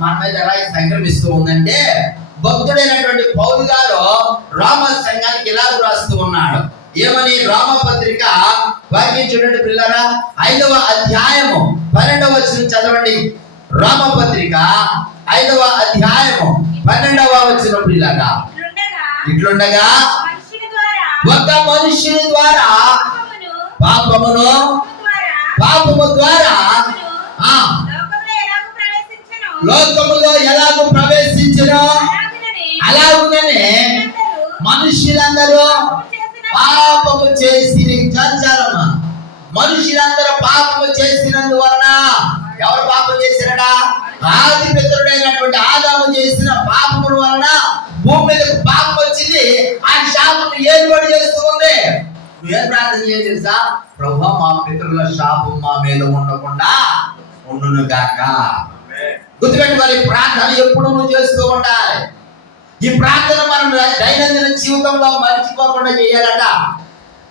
మన మీద ఎలా సంక్రమిస్తూ ఉందంటే భక్తుడైనటువంటి పౌలు గారు రోమ సంఘానికి ఇలా రాస్తూ ఉన్నాడు. ఏమని? రోమ పత్రిక వాక్యం చూడండి పిల్లరా. ఐదవ అధ్యాయము పన్నెండవ వచనం చదవండి. రోమ పత్రిక ఐదవ అధ్యాయము పన్నెండవ వచనం పిల్లరా. ఇట్లుండగా ఒక మనుషుని ద్వారా పాపమును పాపము ద్వారా ఆ లోకంలో ఎలాగూ ప్రవేశించెనో, లోకములో ఎలాగో ప్రవేశించిన అలాగుననే అలాగుననే అందరూ మనుషులందరూ పాపము చేసి చచ్చారమ్మా మనుషులందరూ పాపము చేసినందువలన ఎవరు పాపం చేసినడా ఆది పితరుడైనటువంటి ఆదాము చేసిన పాపముల వలన భూమి మీదకు పాపం వచ్చింది. ఆ శాపం ఏర్పాటు చేస్తూ ఉంది. నువ్వేం ప్రార్థన చేయాలి తెలుసా? ప్రభు మా పితరుల శాపం మా మీద ఉండకుండా ఉండును గాక. గుర్తుపెట్టుకోవాలి ప్రార్థన ఎప్పుడు నువ్వు చేస్తూ ఉండాలి ఈ ప్రార్థన మనం దైనందిన జీవితంలో మర్చిపోకుండా చేయాలట.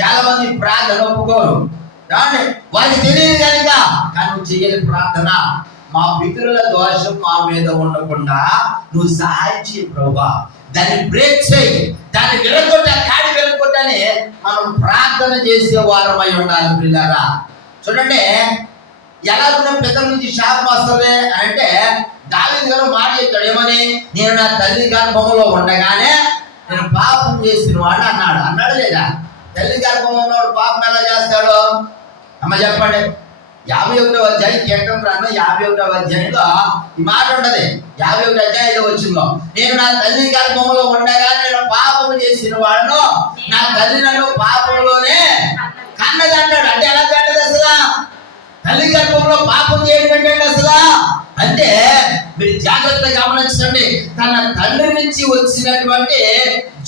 చాలా మంది ప్రార్థన ఒప్పుకోరు. కానీ వాళ్ళకి తెలియదు కనుక కానీ నువ్వు చేయాలి ప్రార్థన మా పితరుల దోషం మా మీద ఉండకుండా నువ్వు సహాయం చేయి ప్రభా. దాన్ని బ్రేక్ చేయి. దాన్ని విరగొట్ట కాడి విరగొట్టని మనం ప్రార్థన చేసే వారమై ఉండాలి పిల్లారా చూడండి ఎలా ఉన్న పితల నుంచి శాపం వస్తుంది అంటే దావిది గారు మాట చెప్తాడు ఏమని? నేను నా తల్లి గర్భంలో ఉండగానే నేను పాపం చేసిన వాడు అన్నాడు. అన్నాడు లేదా? తల్లి గర్భంలో ఉన్నవాడు పాపం ఎలా చేస్తాడు? అమ్మ చెప్పండి. యాభై ఒకటో అధ్యాయం కీర్తన గ్రంథం యాభై ఒకటో అధ్యాయంలో ఈ మాట ఉండదు యాభై ఒకటి అధ్యాయం వచ్చిందో నేను నా తల్లి గర్భంలో ఉండగా నేను పాపం చేసిన వాడును నా తల్లి నన్ను పాపంలోనే కన్నది అంటాడు. అంటే ఎలా కన్నది అసలు? తల్లి గర్భంలో పాపం చేయడం ఏంటంటే అసలు? అంటే మీరు జాగ్రత్తగా గమనించండి తన తండ్రి నుంచి వచ్చినటువంటి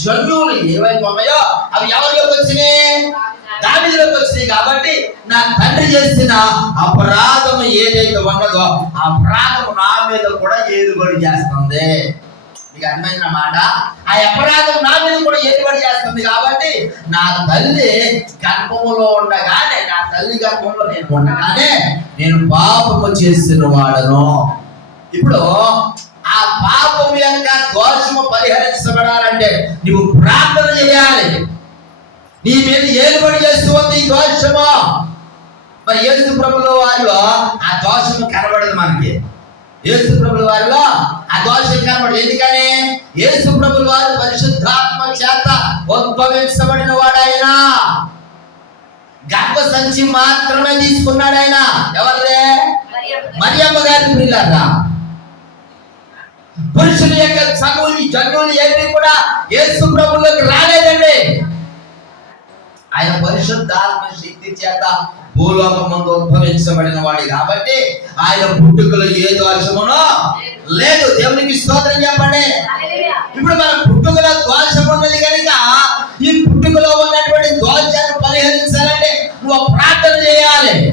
జన్యువులు ఏవైతే ఉన్నాయో అవి ఎవరిలోకి వచ్చినాయి? దానిలోకి వచ్చినాయి. కాబట్టి నా తండ్రి చేసిన అపరాధం ఏదైతే ఉన్నదో ఆ అపరాధం నా మీద కూడా ఏలుబడి చేస్తుంది. మీకు అర్థమైన మాట. ఆ అపరాధం నా మీద కూడా ఏలుబడి చేస్తుంది కాబట్టి నా తల్లి గర్భములో ఉండగానే నా తల్లి గర్భంలో నేను ఉండగానే నేను పాపము చేసిన వాడను. ఇప్పుడు ఆ పాపం యొక్క దోషము పరిహరించబడాలంటే నువ్వు ప్రార్థన చేయాలి. నీ మీద ఏర్పడి చేస్తుంది ఈ దోషము. మరి యేసు ప్రభుల వారిలో ఆ దోషము కనబడదు మనకి. యేసు ప్రభుల వారిలో ఆ దోషం కనబడదు ఎందుకని? యేసు ప్రభుల వారు పరిశుద్ధాత్మ చేత ఉద్భవించబడిన వాడాయన గర్భ సంచి మాత్రమే తీసుకున్నాడు ఆయన ఎవరిదే? మరియమ్మ గారి పిల్లరా. పురుషుల యొక్క చనువులు జనువులు ఏవి కూడా యేసు ప్రభులోకి రాలేదండి. ఆయన పరిశుద్ధాత్మ శక్తి చేత భూలోకమందు ఉద్భవించబడిన వాడి కాబట్టి ఆయన పుట్టుకలో ఏ దోషమునో లేదు. దేవునికి స్తోత్రం చెప్పండి. ఇప్పుడు మన పుట్టుకలో దోషం ఉన్నది కనుక ఈ పుట్టుకలో ఉన్నటువంటి దోషాన్ని పరిహరించాలంటే నువ్వు ప్రార్థన చేయాలి.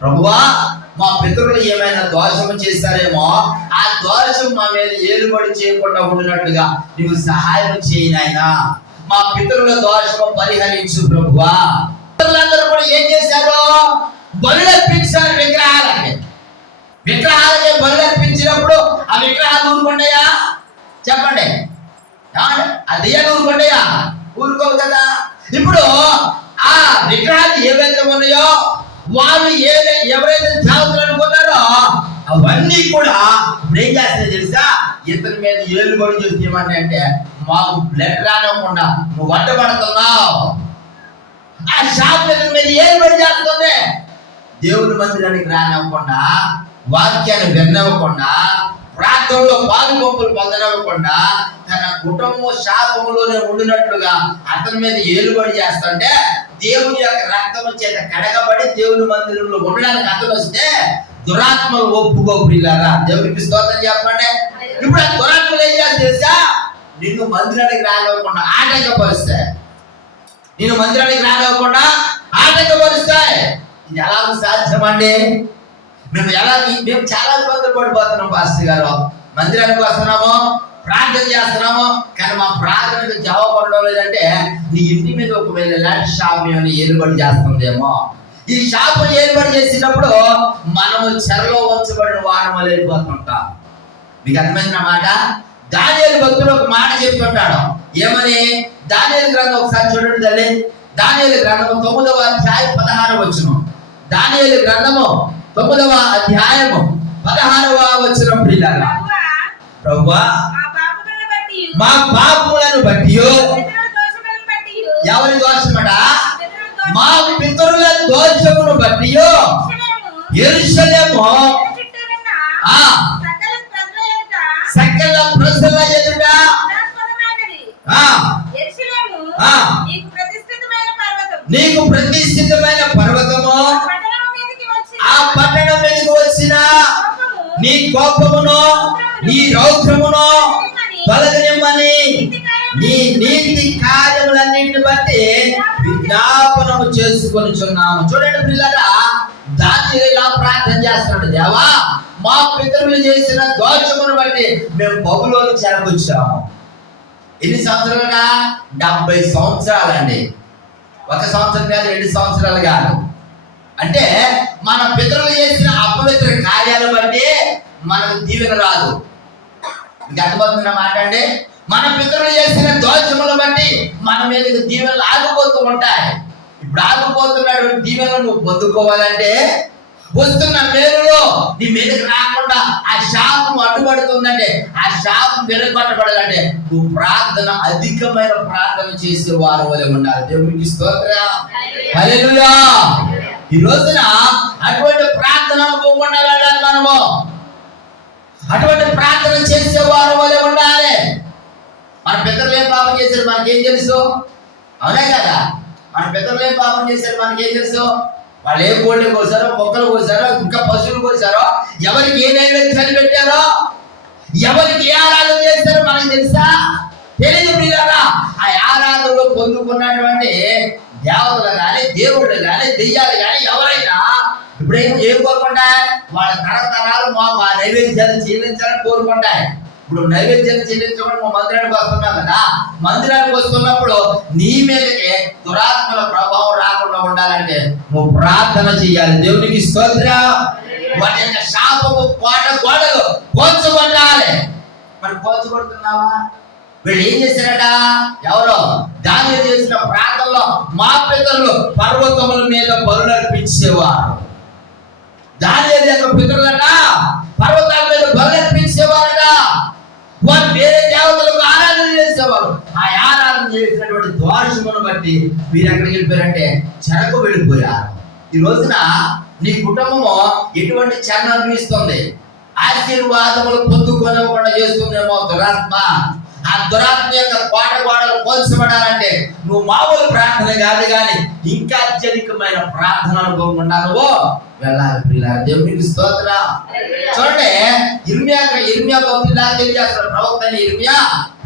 ప్రభువా మా పితరులు ఏమైనా దోషము చేశారేమో ఆ దోషం మా మీద ఏలుబడి చేయకుండా ఉండినట్టుగా నువ్వు సహాయం చేయి నాయనా. మా పితరుల దోషము పరిహరించు ప్రభువా. భక్తులందరూ కూడా ఏం చేశారు? బలులర్పించారు విగ్రహాలకి. విగ్రహాలకి బలులర్పించినప్పుడు ఆ విగ్రహాలు ఊరుకుంటాయా? చెప్పండి. ఏమండి? ఆ దెయ్యాలు ఊరుకుంటాయా? ఊరుకోవు కదా. ఇప్పుడు ఆ విగ్రహాలు ఏవైతే ఉన్నాయో వాళ్ళు ఏదై ఎవరైతే దేవతలు అనుకున్నారో అవన్నీ కూడా ఏం చేస్తాయి తెలుసా? ఇతని మీద ఏళ్ళు పడి చూసి ఏమంటే అంటే మాకు బ్లడ్ రానివ్వకుండా నువ్వు వంట పడుతున్నావు. ఆ షాప్ మీద పడి చేస్తుంది దేవుని మందిరానికి రానివ్వకుండా వాక్యాన్ని విన్నవ్వకుండా ప్రాంతంలో పాలు పంపులు పొందనివ్వకుండా తన కుటుంబ శాపములోనే ఉండినట్లుగా అతని మీద ఏలుబడి చేస్తుంటే దేవుని యొక్క రక్తము చేత కడగబడి దేవుని మందిరంలో ఉండడానికి అతను వస్తే దురాత్మలు ఒప్పుకోపిల్లారా దేవునికి స్తోత్రం చెప్పండి. ఇప్పుడు ఆ దురాత్మలు ఏం చేస్తే తెలుసా? నిన్ను మందిరానికి రానివ్వకుండా ఆటంకపరుస్తాయి. నేను మందిరానికి రానివ్వకుండా ఆటంకపరుస్తాయి ఇది ఎలా సాధ్యమండి? మేము ఎలా మేము చాలా ఇబ్బందులు పడిపోతున్నాం పాస్టర్ గారు. మందిరానికి వస్తున్నాము ప్రార్థన చేస్తున్నాము కానీ మా ప్రార్థనకు జవాబు ఉండడం లేదంటే నీ ఇంటి మీద ఒకవేళ ఎలాంటి శాపం ఏర్పాటు చేస్తుందేమో. ఈ శాపం ఏర్పాటు చేసినప్పుడు మనము చెరలో ఉంచబడిన వారం వెళ్ళిపోతుంటాం మీకు అర్థమైంది అన్నమాట దానియలు భక్తుడు ఒక మాట చెప్తుంటాడు. ఏమని? దానియలు గ్రంథం ఒకసారి చూడండి తల్లి. దానియలు గ్రంథము తొమ్మిదవ అధ్యాయం పదహారవ వచ్చును దానియలు గ్రంథము తొమ్మిదవ అధ్యాయము పదహారవ వచ్చిన పిల్లల ప్రభువా, మా పాపములను బట్టి ఎవరి దోషమట? మా పితరుల దోషమును బట్టి ఎరుసలేమో ఆ. సకల ప్రజల ఎదుట. నీకు ప్రతిష్ఠితమైన పర్వతము. ఆ పట్టణం మీదికి వచ్చిన నీ కోపమును నీ రౌద్రమును తొలగనిమ్మని నీ నీతి కార్యములన్నింటిని బట్టి విజ్ఞాపనము చేసుకొనిచున్నాము. చూడండి పిల్లరా దాన్ని ఇలా ప్రార్థన చేస్తున్నాడు. దేవా మా పితరులు చేసిన దోషమును బట్టి మేము బహులోని చేరకొచ్చాము. ఎన్ని సంవత్సరాలుగా డెబ్బై సంవత్సరాలండి. ఒక సంవత్సరం కాదు రెండు సంవత్సరాలు కాదు. అంటే మన పితరులు చేసిన అపవిత్ర కార్యాలు బట్టి మనకు దీవెన రాదు. మీకు అర్థమవుతున్న మాట అండి? మన పితరులు చేసిన దోషములు బట్టి మన మీద దీవెనలు ఆగిపోతూ ఉంటాయి. ఇప్పుడు ఆగిపోతున్నటువంటి దీవెనలు నువ్వు పొందుకోవాలంటే వస్తున్న మేలులో నీ మీదకి రాకుండా ఆ శాపం అడ్డుపడుతుందంటే ఆ శాపం వెనుకొట్టబడాలంటే నువ్వు ప్రార్థన అధికమైన ప్రార్థన చేసే వారు వలె ఉండాలి. దేవునికి స్తోత్రం. ఈ రోజున అటువంటి ప్రార్థన అనుకోకుండా వెళ్ళాలి మనము అటువంటి ప్రార్థన చేసేవారు ఏం పాపం చేశారు మనకేం తెలుసు? అవునే కదా? మన పెద్దలు ఏం పాపం చేశారు మనకేం తెలుసు? వాళ్ళు ఏ కోళ్ళు కోసారో మొక్కలు కోసారో ఇంకా పశువులు కోసారో ఎవరికి ఏ నైవేద్యాలు పెట్టారో ఎవరికి ఏ ఆరాధన చేస్తారో మనకు తెలుసా? తెలియదు ప్రియారా ఆ ఆరాధనలో పొందుకున్నటువంటి దేవతలు కానీ దేవుళ్ళు కానీ దెయ్యాలు కానీ ఎవరైనా ఇప్పుడేం ఏం కోరుకుంటాయి వాళ్ళ తరతరాలు మాకు ఆ నైవేద్యాలు జీవించాలని కోరుకుంటాయి ఇప్పుడు నైవేద్యం చెల్లించమని మా మందిరానికి వస్తున్నాం కదా మందిరానికి వస్తున్నప్పుడు నీ మీదకి దురాత్మల ప్రభావం రాకుండా ఉండాలంటే నువ్వు ప్రార్థన చేయాలి. దేవునికి స్తోత్ర. వాటి యొక్క శాపము కోట గోడలు కోల్చుకొండాలి మరి కోల్చుకొడుతున్నావా వీళ్ళు ఏం చేశారట? ఎవరో దాని చేసిన ప్రాంతంలో మా పితరులు పర్వతముల మీద బరులు అర్పించేవారు. దాని యొక్క పితరులట పర్వతాల మీద బరులు బట్టి మీరు ఎక్కడికి వెళ్ళిపోయారంటే చెరకు వెళ్ళిపోయారు ఈ రోజున నీ కుటుంబము ఎటువంటి చరణ అనుభవిస్తుంది ఆశీర్వాదములు పొందుకోనివ్వకుండా చేస్తుందేమో దురాత్మ. ఆ దురాత్మ యొక్క కోట గోడలు పోల్చబడాలంటే నువ్వు మామూలు ప్రార్థన కాదు కానీ ఇంకా అత్యధికమైన ప్రార్థన అనుభవం ఉండాలి వెళ్ళాలి దేవునికి స్తోత్రం. చూడండి ఇర్మియా ఇర్మియా ప్రవక్త అయిన ఇర్మియా.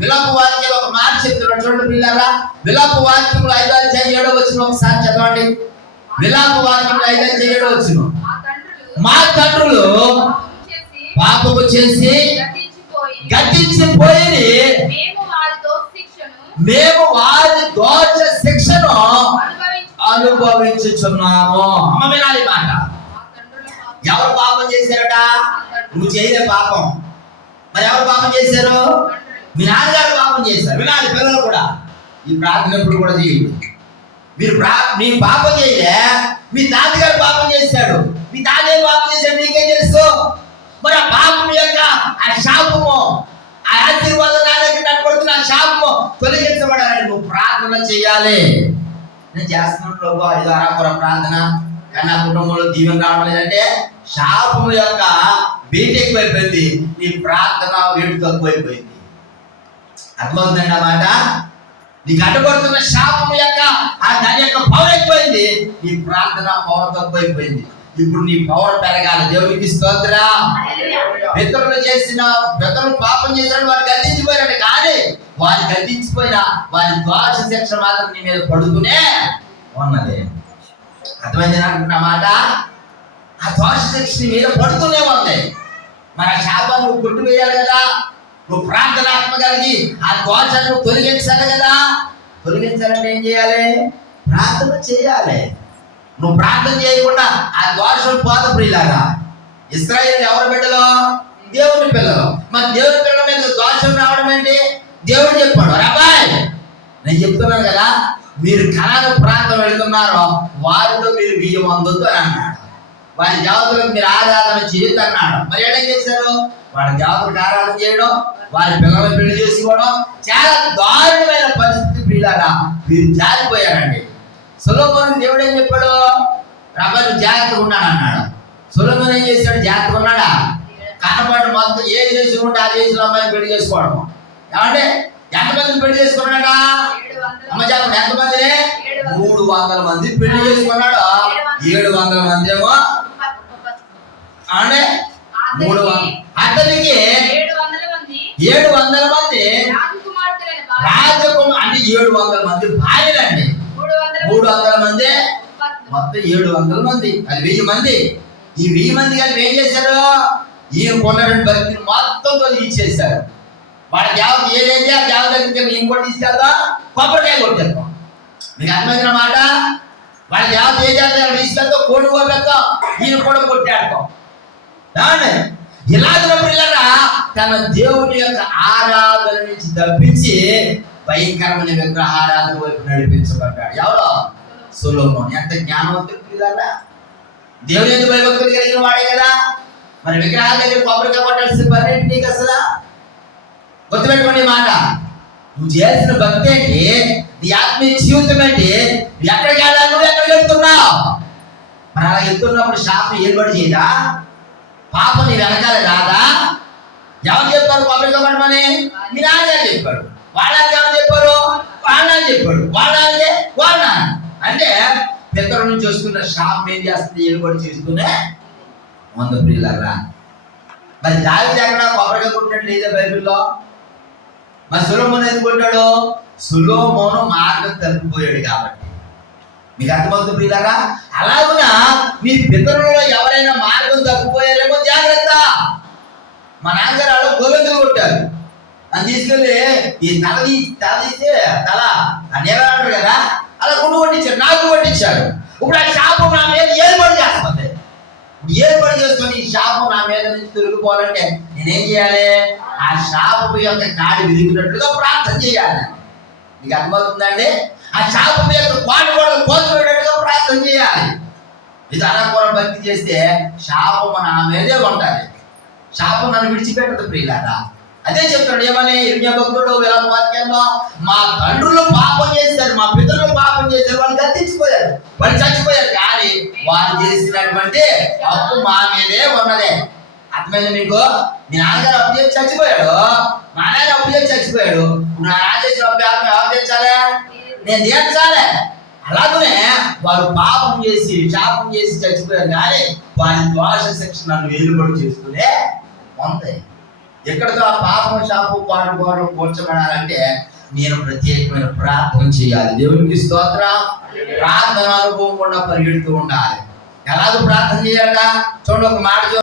విలాప వాక్యం ఒక మాట చెప్తున్నాడు చూడండి పిల్లరా విలాప వాక్యంలో ఐదో అధ్యాయం ఏడో వచ్చిన ఒకసారి చదవండి. విలాప వాక్యంలో ఐదో అధ్యాయం ఏడో వచ్చిన మా తండ్రులు పాపము చేసి గతించిపోయి మేము వారి దోష శిక్షను అనుభవించుచున్నాము. అమ్మ వినాలి మాట. ఎవరు పాపం చేశారట? నువ్వు చేయలే పాపం. మరి ఎవరు పాపం చేశారు? మీ నాన్నగారు పాపం చేశారు. వినాలి పిల్లలు కూడా. ఈ ప్రార్థన ఎప్పుడు కూడా చేయండి మీరు ప్రా మీ పాపం చేయలే. మీ తాతగారు పాపం చేశాడు. మీ తాత పాపం చేశాడు. నీకేం తెలుసు? మరి ఆ పాపం యొక్క ఆ శాపము ఆ ఆశీర్వాదం నా నడపడుతున్న ఆ శాపము తొలగించబడాలని నువ్వు ప్రార్థన చేయాలి. నేను చేస్తున్నాను ప్రభు. ఐదు ఆరాపుర ప్రార్థన. కానీ నా కుటుంబంలో దీవెన రావడం లేదంటే శాపము యొక్క బీట్ ఎక్కువైపోయింది నీ ప్రార్థన వేటు తక్కువైపోయింది అర్థమవుతుందండి ఆ మాట? నీకు అడ్డుపడుతున్న శాపం యొక్క ఆ దాని యొక్క పవర్ ఎక్కువైంది. నీ ప్రార్థన పవర్ తక్కువైపోయింది ఇప్పుడు నీ పవర్ పెరగాలి. దేవునికి స్తోత్ర. పితరులు చేసిన పితరులు పాపం చేసిన వారు గతించిపోయారు కానీ వారు గతించిపోయిన వారి దోష శిక్ష మాత్రం నీ మీద పడుతూనే ఉన్నది. అర్థమైంది నా మాట? ఆ దోష శిక్ష మీద పడుతూనే ఉంది. మరి ఆ శాపాన్ని నువ్వు కొట్టు వేయాలి కదా. నువ్వు ప్రార్థనాత్మ కలిగి ఆ దోషాన్ని నువ్వు తొలగించాలి కదా. తొలగించాలంటే ఏం చేయాలి? ప్రార్థన చేయాలి. నువ్వు ప్రార్థన చేయకుండా ఆ దోషం పోత ప్రియులాగా ఇస్రాయేల్ ఎవరి బిడ్డలో? దేవుని పిల్లలు. మన మరి దేవుడి పిల్లల మీద దోషం రావడం ఏంటి? దేవుడు చెప్పాడు రాబాయ్ నేను చెప్తున్నాను కదా మీరు కనాన ప్రాంతం వెళ్తున్నారో వారితో మీరు బియ్యం అందొద్దు అని అన్నాడు. వారి జాతులకు మీరు ఆరాధన చేయొద్దు అన్నాడు. మరి ఏం చేశారు? వారి జాతులకు ఆరాధన చేయడం వారి పిల్లలను పెళ్ళి చేసుకోవడం చాలా దారుణమైన పరిస్థితి పిల్లగా వీరు జారిపోయారండి. సులభం దేవుడు ఏం చెప్పాడు? రబ్బరు జాగ్రత్తగా ఉన్నాడు అన్నాడు. సులభం ఏం చేశాడు? జాగ్రత్తగా ఉన్నాడా? కనపడి మొత్తం ఏది చేసుకుంటే ఉంటే ఆ దేశంలో అమ్మాయిని పెళ్ళి చేసుకోవడం ఏమంటే ఎంతమందిని పెళ్ళి చేసుకున్నాడా? ఏడు వందల అమ్మ ఎంతమందిని మూడు వందల మంది పెళ్ళి చేసుకున్నాడు? ఏడు వందల మంది ఏమో. అంటే మూడు వందల అతనికి ఏడు వందల మంది. ఏడు రాజకుమార్ అంటే ఏడు వందల మంది భార్యలండి. మూడు వందల మూడు వందల మంది. మొత్తం ఏడు వందల మంది. అది వెయ్యి మంది. ఈ వెయ్యి మంది కలిపి ఏం చేశారు? ఈయన కొన్నటువంటి భక్తిని మొత్తం తొలగించేశారు. ఇచ్చేశారు వాళ్ళ దేవత ఏదైతే ఆ దేవత దగ్గర మేము కూడా తీసుకెళ్తాం కొబ్బరికాయ కొట్టేస్తాం. మీకు అర్థమైన మాట? వాళ్ళ దేవత ఏ దేవత దగ్గరికి తీసుకెళ్తాం కోడి కొట్టేస్తాం ఈయన కూడా కొట్టాడతాం ఏమండి? ఇలాగ పిల్లరా తన దేవుని యొక్క ఆరాధన నుంచి తప్పించి భయంకరమైన విగ్రహారాధన వైపు నడిపించబడ్డాడు. ఎవరో? సులోమోన్. ఎంత జ్ఞానవంతుడు పిల్లరా దేవుని ఎందుకు భయభక్తులు కలిగిన వాడే కదా? మరి విగ్రహాల దగ్గర కొబ్బరికాయ కొట్టాల్సిన పని ఏంటి నీకు అసలు? గుర్తుపెట్టుకోండి మాట. నువ్వు చేసిన భక్తి ఏంటి నీ ఆత్మీయ జీవితం ఏంటి? నువ్వు ఎక్కడికి వెళ్ళాలి? నువ్వు ఎక్కడికి వెళ్తున్నావు? మరి అలా వెళ్తున్నప్పుడు శాపం ఏర్పాటు చేయదా? పాపం నీ వెనకాల రాదా? ఎవరు చెప్పారు కొబ్బరికాయ కొట్టమని మీ నాన్న చెప్పారు. వాళ్ళకి ఎవరు చెప్పారు? వాళ్ళని చెప్పాడు. వాళ్ళే వాళ్ళ అంటే పితరు నుంచి వస్తున్న శాపం ఏం చేస్తుంది? ఏర్పాటు చేసుకునే ముందు పిల్లరా మరి దాని ఎక్కడ కొబ్బరిగా కొట్టినట్టు లేదా బైబిల్లో? మరి సులోమోన్ ఎందుకుంటాడు సులోమోను మార్గం తప్పిపోయాడు కాబట్టి. మీకు అర్థమవుతుంది ప్రియులారా? అలాగున మీ పితరులలో ఎవరైనా మార్గం తప్పిపోయారేమో జాగ్రత్త. మా నాన్నగారు గోవిందులు కొట్టారు. అని తీసుకెళ్ళి ఈ తల తీ తల తీస్తే తల అనేలా అంటారు కదా అలా గుండు కొట్టించారు నాకు కొట్టించాడు ఇప్పుడు ఆ శాపం నా మీద ఏర్పాటు చేస్తుంది ఏర్పాటు చేసుకొని ఈ శాపం నా మీద నుంచి తొలగిపోవాలంటే నేనేం చేయాలి? ఆ శాపం యొక్క కాడి విరిగినట్లుగా ప్రార్థన చేయాలి. మీకు అర్థమవుతుందండి? ఆ శాపం యొక్క కాడి కూడా కోల్పోయేటట్టుగా ప్రార్థన చేయాలి. ఇది అనకూర భక్తి చేస్తే శాపం నా మీదే ఉండాలి. శాపం నన్ను విడిచిపెట్టదు ప్రియులారా. అదే చెప్తాడు ఏమని? ఇర్మ్య భక్తుడు వేల వాక్యంలో మా తండ్రులు పాపం చేశారు మా పితరులు పాపం చేశారు వాళ్ళు గతించిపోయారు వాళ్ళు చచ్చిపోయారు కానీ వాళ్ళు చేసినటువంటి అప్పు మా మీదే ఉన్నదే. అర్థమైంది మీకు? మీ నాన్నగారు అప్పు చేసి చచ్చిపోయాడు మా నాన్న అప్పు చేసి చచ్చిపోయాడు నా నాన్న చేసిన అప్పు ఎవరు ఎవరు తెచ్చాలే నేను తీర్చాలే. అలాగనే వారు పాపం చేసి శాపం చేసి చచ్చిపోయారు కానీ వారి దోష శిక్షణను నన్ను వేలుబడి చేస్తూనే ఎక్కడితో ఆ పాపం షాపు పాడు పాడు పోల్చబడాలంటే నేను ప్రత్యేకమైన ప్రార్థన చేయాలి. దేవునికి స్తోత్ర. ప్రార్థన అనుభవం కూడా పరిగెడుతూ ఉండాలి. ఎలాగో ప్రార్థన చేయాలట చూడండి ఒక మాట